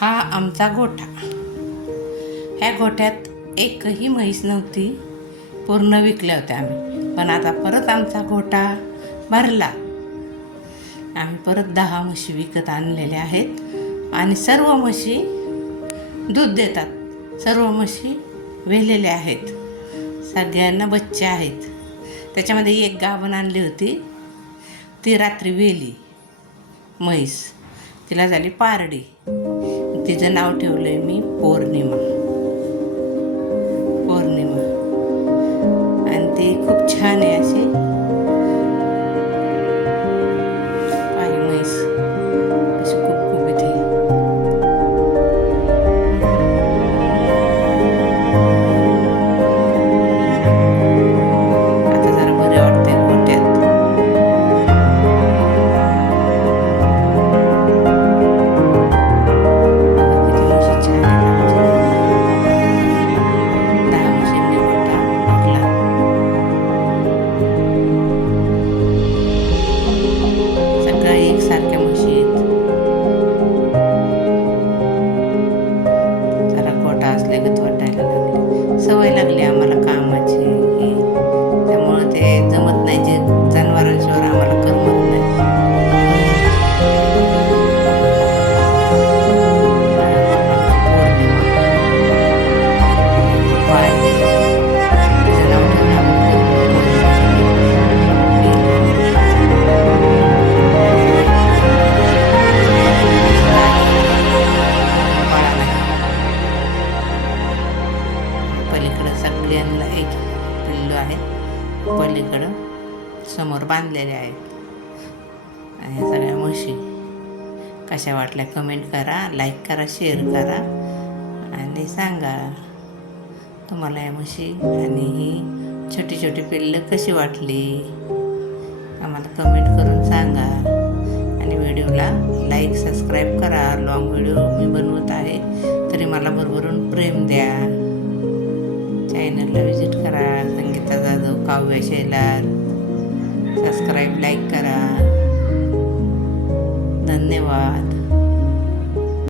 हा आमचा गोठा. ह्या गोठ्यात एकही म्हैस नव्हती. पूर्ण विकल्या होत्या आम्ही. पण आता परत आमचा गोठा भरला. आम्ही परत दहा म्हशी विकत आणलेल्या आहेत. आणि सर्व म्हशी दूध देतात. सर्व म्हशी वेलेल्या आहेत. सगळ्यांना बच्चे आहेत. त्याच्यामध्ये एक गाभण आणली होती. ती रात्री वेली. म्हैस. तिला झाली पारडी. तिचं नाव ठेवलं आहे मी पौर्णिमा. লাগলে আমার पलीकडं सगळ्यांना एक पिल्लू आहेत पलीकडं समोर बांधलेले आहेत आणि सगळ्या म्हशी. कशा वाटल्या कमेंट करा लाईक करा शेअर करा आणि सांगा तुम्हाला या म्हशी आणि ही छोटी छोटी पिल्लं कशी वाटली. आम्हाला कमेंट करून सांगा. आणि व्हिडिओला लाईक सबस्क्राईब करा. लॉंग व्हिडिओ मी बनवत आहे. तरी मला भरभरून प्रेम द्या. चॅनलला विजिट करा. संगीता जाधव काव्य शैलार. सबस्क्राईब लाईक करा. धन्यवाद.